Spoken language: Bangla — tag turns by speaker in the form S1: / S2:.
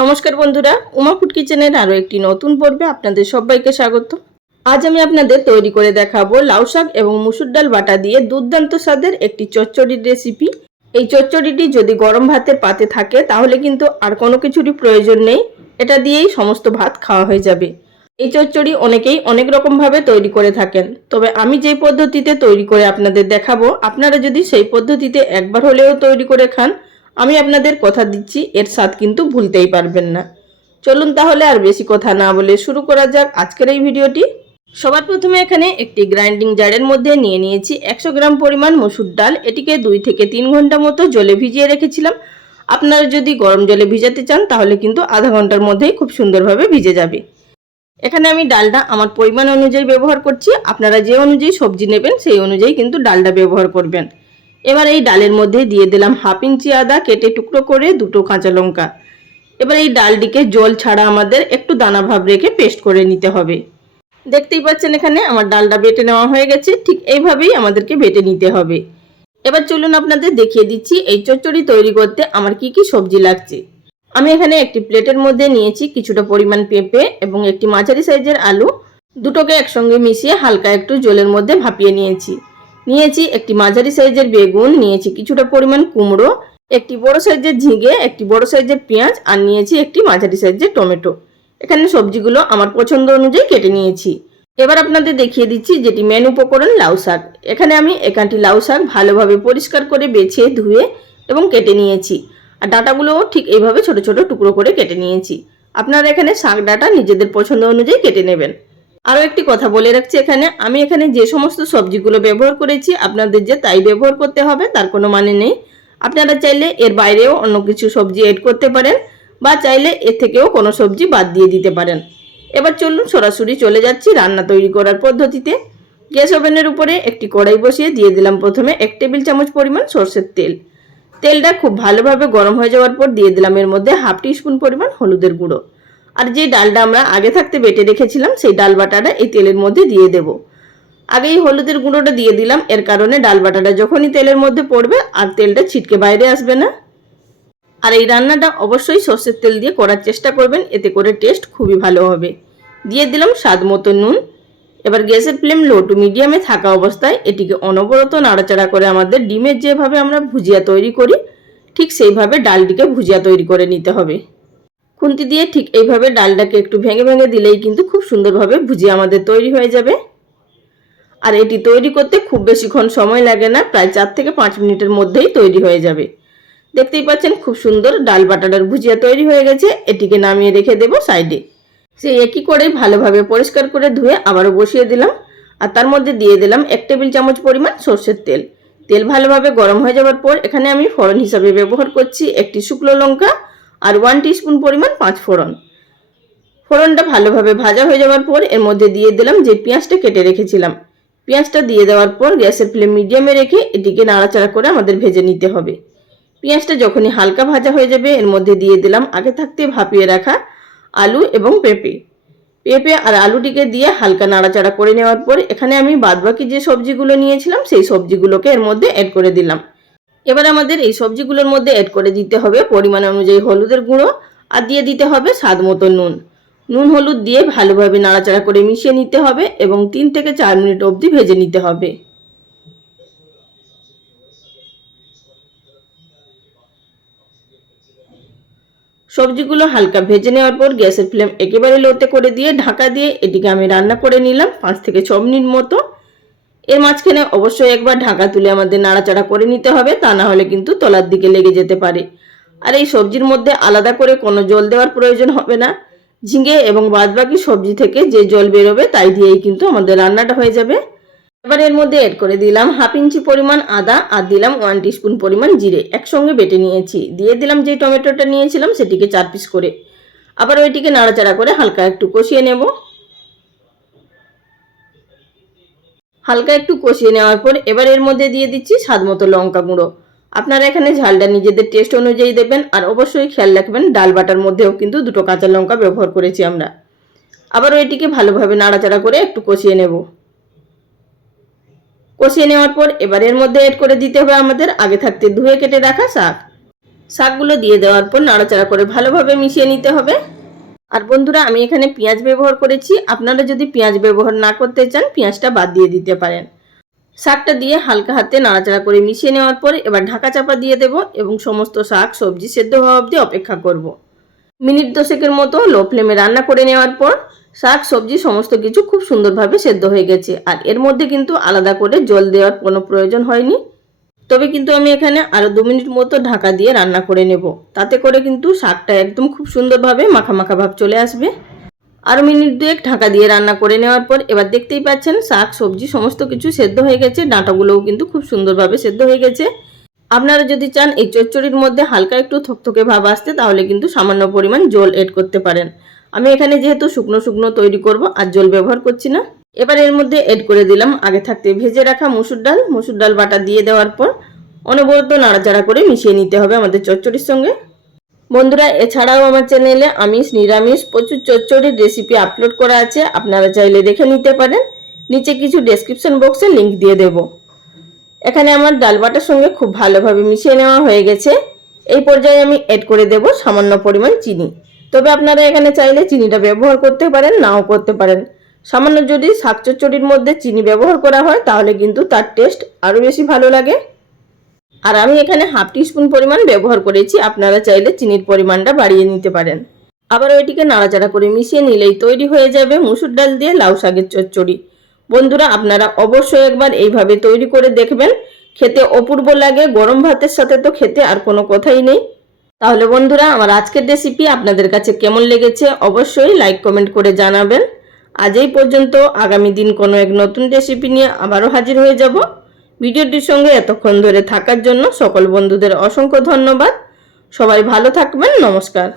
S1: নমস্কার বন্ধুরা, উমা ফুড কিচেনের আরও একটি নতুন পর্বে আপনাদের সবাইকে স্বাগত। আজ আমি আপনাদের তৈরি করে দেখাবো লাউ শাক এবং মুসুর ডাল বাটা দিয়ে দুর্দান্ত স্বাদের একটি চচ্চড়ির রেসিপি এই চচ্চড়িটি যদি গরম ভাতের পাতে থাকে, তাহলে কিন্তু আর কোনো কিছুরই প্রয়োজন নেই। এটা দিয়েই সমস্ত ভাত খাওয়া হয়ে যাবে। এই চচ্চড়ি অনেকেই অনেক রকমভাবে তৈরি করে থাকেন। তবে আমি যে পদ্ধতিতে তৈরি করে আপনাদের দেখাবো, আপনারা যদি সেই পদ্ধতিতে একবার হলেও তৈরি করে খান আমি আপনাদের কথা দিচ্ছি, এর স্বাদ কিন্তু ভুলতেই পারবেন না। চলুন তাহলে আর বেশি কথা না বলে শুরু করা যাক আজকের এই ভিডিওটি। সবার প্রথমে এখানে একটি গ্রাইন্ডিং জারের মধ্যে নিয়ে নিয়েছি একশো গ্রাম পরিমাণ মসুর ডাল। এটিকে দুই থেকে তিন ঘণ্টা মতো জলে ভিজিয়ে রেখেছিলাম। আপনারা যদি গরম জলে ভিজাতে চান, তাহলে কিন্তু আধা ঘণ্টার মধ্যেই খুব সুন্দরভাবে ভিজে যাবে। এখানে আমি ডালটা আমার পরিমাণ অনুযায়ী ব্যবহার করছি। আপনারা যে অনুযায়ী সবজি নেবেন, সেই অনুযায়ী কিন্তু ডালটা ব্যবহার করবেন। এবার এই ডালের মধ্যে দিয়ে দিলাম হাফ ইঞ্চি আদা কেটে টুকরো করে দুটো কাঁচা লঙ্কা। এবার এই ডালটিকে জল ছাড়া আমাদের একটু দানা ভাব রেখে পেস্ট করে নিতে হবে। দেখতেই পাচ্ছেন এখানে আমার ডালটা বেটে নেওয়া হয়ে গেছে, ঠিক এইভাবেই আমাদেরকে বেটে নিতে হবে। এবার চলুন আপনাদের দেখিয়ে দিচ্ছি এই চচ্চড়ি তৈরি করতে আমার কি কি সবজি লাগছে। আমি এখানে একটি প্লেটের মধ্যে নিয়েছি কিছুটা পরিমাণ পেঁপে এবং একটি মাঝারি সাইজের আলু। দুটোকে একসঙ্গে মিশিয়ে হালকা একটু জলের মধ্যে ভাপিয়ে নিয়েছি। নিয়েছি একটি মাঝারি সাইজের বেগুন, নিয়েছি কিছুটা পরিমাণ কুমড়ো, একটি বড় সাইজের ঝিঙে, একটি বড় সাইজের পেঁয়াজ, আর নিয়েছি একটি মাঝারি সাইজের টমেটো। এখানে সবজিগুলো আমার পছন্দ অনুযায়ী কেটে নিয়েছি। এবার আপনাদের দেখিয়ে দিচ্ছি যেটি মেন উপকরণ লাউ শাক। এখানে আমি একানটি লাউ শাক ভালোভাবে পরিষ্কার করে বেছে, ধুয়ে এবং কেটে নিয়েছি। আর ডাটাগুলোও ঠিক এইভাবে ছোট ছোট টুকরো করে কেটে নিয়েছি। আপনারা এখানে শাক ডাটা নিজেদের পছন্দ অনুযায়ী কেটে নেবেন। আরও একটি কথা বলে রাখছি এখানে। আমি এখানে যে সমস্ত সবজিগুলো ব্যবহার করেছি, আপনাদের যে তাই ব্যবহার করতে হবে, তার কোনো মানে নেই। আপনারা চাইলে এর বাইরেও অন্য কিছু সবজি এড করতে পারেন, বা চাইলে এর থেকেও কোনো সবজি বাদ দিয়ে দিতে পারেন। এবার চলুন সরাসরি চলে যাচ্ছি রান্না তৈরি করার পদ্ধতিতে। গ্যাস ওভেনের উপরে একটি কড়াই বসিয়ে দিয়ে দিলাম প্রথমে এক টেবিল চামচ পরিমাণ সর্ষের তেল। তেলটা খুব ভালোভাবে গরম হয়ে যাওয়ার পর দিয়ে দিলাম এর মধ্যে হাফ টি স্পুন পরিমাণ হলুদের গুঁড়ো। আর যে ডালটা আমরা আগে থাকতে বেটে রেখেছিলাম, সেই ডাল বাটাটা এই তেলের মধ্যে দিয়ে দেব। আগে এই হলুদের গুঁড়োটা দিয়ে দিলাম, এর কারণে ডাল বাটাটা যখনই তেলের মধ্যে পড়বে আর তেলটা ছিটকে বাইরে আসবে না। আর এই রান্নাটা অবশ্যই সর্ষের তেল দিয়ে করার চেষ্টা করবেন, এতে করে টেস্ট খুবই ভালো হবে। দিয়ে দিলাম স্বাদ মতো নুন। এবার গ্যাসের ফ্লেম লো টু মিডিয়ামে থাকা অবস্থায় এটিকে অনবরত নাড়াচাড়া করে আমাদের ডিমের যেভাবে আমরা ভুজিয়া তৈরি করি, ঠিক সেইভাবে ডালটিকে ভুজিয়া তৈরি করে নিতে হবে। খুন্তি দিয়ে ঠিক এইভাবে ডালটাকে একটু ভেঙে ভেঙে দিলেই কিন্তু খুব সুন্দরভাবে ভুজিয়া আমাদের তৈরি হয়ে যাবে। আর এটি তৈরি করতে খুব বেশিক্ষণ সময় লাগে না, প্রায় চার থেকে পাঁচ মিনিটের মধ্যেই তৈরি হয়ে যাবে। দেখতেই পাচ্ছেন খুব সুন্দর ডাল বাটাটার ভুজিয়া তৈরি হয়ে গেছে, এটিকে নামিয়ে রেখে দেব সাইডে। সেই একই করে ভালোভাবে পরিষ্কার করে ধুয়ে আবারও বসিয়ে দিলাম। আর তার মধ্যে দিয়ে দিলাম এক টেবিল চামচ পরিমাণ সর্ষের তেল। তেল ভালোভাবে গরম হয়ে যাওয়ার পর এখানে আমি ফোড়ন হিসাবে ব্যবহার করছি একটি শুকনো লঙ্কা আর ওয়ান টিস্পুন পরিমাণ পাঁচ ফোড়ন। ফোড়নটা ভালোভাবে ভাজা হয়ে যাওয়ার পর এর মধ্যে দিয়ে দিলাম যে পেঁয়াজটা কেটে রেখেছিলাম। পেঁয়াজটা দিয়ে দেওয়ার পর গ্যাসের ফ্লেম মিডিয়ামে রেখে এটিকে নাড়াচাড়া করে আমাদের ভেজে নিতে হবে। পেঁয়াজটা যখনই হালকা ভাজা হয়ে যাবে, এর মধ্যে দিয়ে দিলাম আগে থাকতে ভাপিয়ে রাখা আলু এবং পেঁপে। পেঁপে আর আলুটিকে দিয়ে হালকা নাড়াচাড়া করে নেওয়ার পর এখানে আমি বাদবাকি যে সবজিগুলো নিয়েছিলাম, সেই সবজিগুলোকে এর মধ্যে অ্যাড করে দিলাম। এবার আমাদের এই সবজিগুলোর মধ্যে অ্যাড করে দিতে হবে পরিমাণ অনুযায়ী হলুদের গুঁড়ো আর দিয়ে দিতে হবে স্বাদ মতো নুন। নুন, হলুদ দিয়ে ভালোভাবে নাড়াচাড়া করে মিশিয়ে নিতে হবে এবং তিন থেকে চার মিনিট অবধি ভেজে নিতে হবে। সবজিগুলো হালকা ভেজে নেওয়ার পর গ্যাসের ফ্লেম একেবারে লোতে করে দিয়ে ঢাকা দিয়ে এটিকে আমি রান্না করে নিলাম পাঁচ থেকে ছ মিনিট মতো। এর মাঝখানে অবশ্যই একবার ঢাকা তুলে আমাদের নাড়াচাড়া করে নিতে হবে, তা না হলে কিন্তু তলার দিকে লেগে যেতে পারে। আর এই সবজির মধ্যে আলাদা করে কোনো জল দেওয়ার প্রয়োজন হবে না। ঝিঙে এবং বাদবাকি সবজি থেকে যে জল বেরোবে তাই দিয়েই কিন্তু আমাদের রান্নাটা হয়ে যাবে। এবার এর মধ্যে অ্যাড করে দিলাম হাফ ইঞ্চি পরিমাণ আদা আর দিলাম ওয়ান টিস্পুন পরিমাণ জিরে। একসঙ্গে বেটে নিয়েছি। দিয়ে দিলাম যে টমেটোটা নিয়েছিলাম সেটিকে চার পিস করে। আবার ওইটিকে নাড়াচাড়া করে হালকা একটু কষিয়ে নেব। হালকা একটু কষিয়ে নেওয়ার পর এবার এর মধ্যে দিয়ে দিচ্ছি স্বাদ মতো লঙ্কা গুঁড়ো। আপনারা এখানে ঝালটা নিজেদের টেস্ট অনুযায়ী দেবেন আর অবশ্যই খেয়াল রাখবেন ডাল বাটার মধ্যেও কিন্তু দুটো কাঁচা লঙ্কা ব্যবহার করেছি আমরা। আবার ওইটিকে ভালোভাবে নাড়াচাড়া করে একটু কষিয়ে নেব। কষিয়ে নেওয়ার পর এবার এর মধ্যে এড করে দিতে হবে আমাদের আগে থাকতে ধুয়ে কেটে রাখা শাক। শাকগুলো দিয়ে দেওয়ার পর নাড়াচাড়া করে ভালোভাবে মিশিয়ে নিতে হবে। আর বন্ধুরা, আমি এখানে পেঁয়াজ ব্যবহার করেছি। আপনারা যদি পেঁয়াজ ব্যবহার না করতে চান, পেঁয়াজটা বাদ দিয়ে দিতে পারেন। শাকটা দিয়ে হালকা হাতে নাড়াচাড়া করে মিশিয়ে নেওয়ার পর এবার ঢাকা চাপা দিয়ে দেব এবং সমস্ত শাক, সবজি সেদ্ধ হওয়া অবধি অপেক্ষা করব। মিনিট দশেকের মতো লো ফ্লেমে রান্না করে নেওয়ার পর শাক, সবজি সমস্ত কিছু খুব সুন্দরভাবে সেদ্ধ হয়ে গেছে। আর এর মধ্যে কিন্তু আলাদা করে জল দেওয়ার কোনো প্রয়োজন হয়নি। তবে কিন্তু আমি এখানে আরও দু মিনিট মতো ঢাকা দিয়ে রান্না করে নেব। তাতে করে কিন্তু শাকটা একদম খুব সুন্দরভাবে মাখা মাখা ভাব চলে আসবে। আরও মিনিট দুয়েক ঢাকা দিয়ে রান্না করে নেওয়ার পর এবার দেখতেই পাচ্ছেন শাক, সবজি সমস্ত কিছু সেদ্ধ হয়ে গেছে। ডাঁটাগুলোও কিন্তু খুব সুন্দরভাবে সেদ্ধ হয়ে গেছে। আপনারা যদি চান এই চচ্চড়ির মধ্যে হালকা একটু থকথকে ভাব আসতে, তাহলে কিন্তু সামান্য পরিমাণ জল এড করতে পারেন। আমি এখানে যেহেতু শুকনো শুকনো তৈরি করব, আর জল ব্যবহার করছি না। এবার এর মধ্যে এড করে দিলাম। আগে থাকতে ভেজে রাখা মুসুর ডাল। মুসুর ডাল বাটা দিয়ে দেওয়ার পর অনবরত নাড়াচাড়া করে মিশিয়ে নিতে হবে আমাদের চচ্চড়ির সঙ্গে। বন্ধুরা, এছাড়াও আমার চ্যানেলে আমিষ, নিরামিষ প্রচুর চচ্চড়ির রেসিপি আপলোড করা আছে। আপনারা চাইলে দেখে নিতে পারেন। নিচে কিছু ডেসক্রিপশন বক্সে লিংক দিয়ে দেব। এখানে আমার ডাল বাটার সঙ্গে খুব ভালোভাবে মিশিয়ে নেওয়া হয়ে গেছে। এই পর্যায়ে আমি এড করে দেব সামান্য পরিমাণ চিনি। তবে আপনারা এখানে চাইলে চিনিটা ব্যবহার করতে পারেন, নাও করতে পারেন। সামান্য যদি শাক চচ্চড়ির মধ্যে চিনি ব্যবহার করা হয়, তাহলে কিন্তু তার টেস্ট আরও বেশি ভালো লাগে। আর আমি এখানে হাফ টিস্পুন পরিমাণ ব্যবহার করেছি, আপনারা চাইলে চিনির পরিমাণটা বাড়িয়ে নিতে পারেন। আবার ওইটিকে নাড়াচাড়া করে মিশিয়ে নিলেই তৈরি হয়ে যাবে মুসুর ডাল দিয়ে লাউ শাকের চচ্চড়ি। বন্ধুরা, আপনারা অবশ্যই একবার এইভাবে তৈরি করে দেখবেন। খেতে অপূর্ব লাগে, গরম ভাতের সাথে তো খেতে আর কোনো কথাই নেই। তাহলে বন্ধুরা, আমার আজকের রেসিপি আপনাদের কাছে কেমন লেগেছে অবশ্যই লাইক কমেন্ট করে জানাবেন। আজ এই পর্যন্ত আগামী দিন কোনো এক নতুন রেসিপি নিয়ে আবারও হাজির হয়ে যাব। ভিডিওটির সঙ্গে এতক্ষণ ধরে থাকার জন্য সকল বন্ধুদের অসংখ্য ধন্যবাদ। সবাই ভালো থাকবেন, নমস্কার।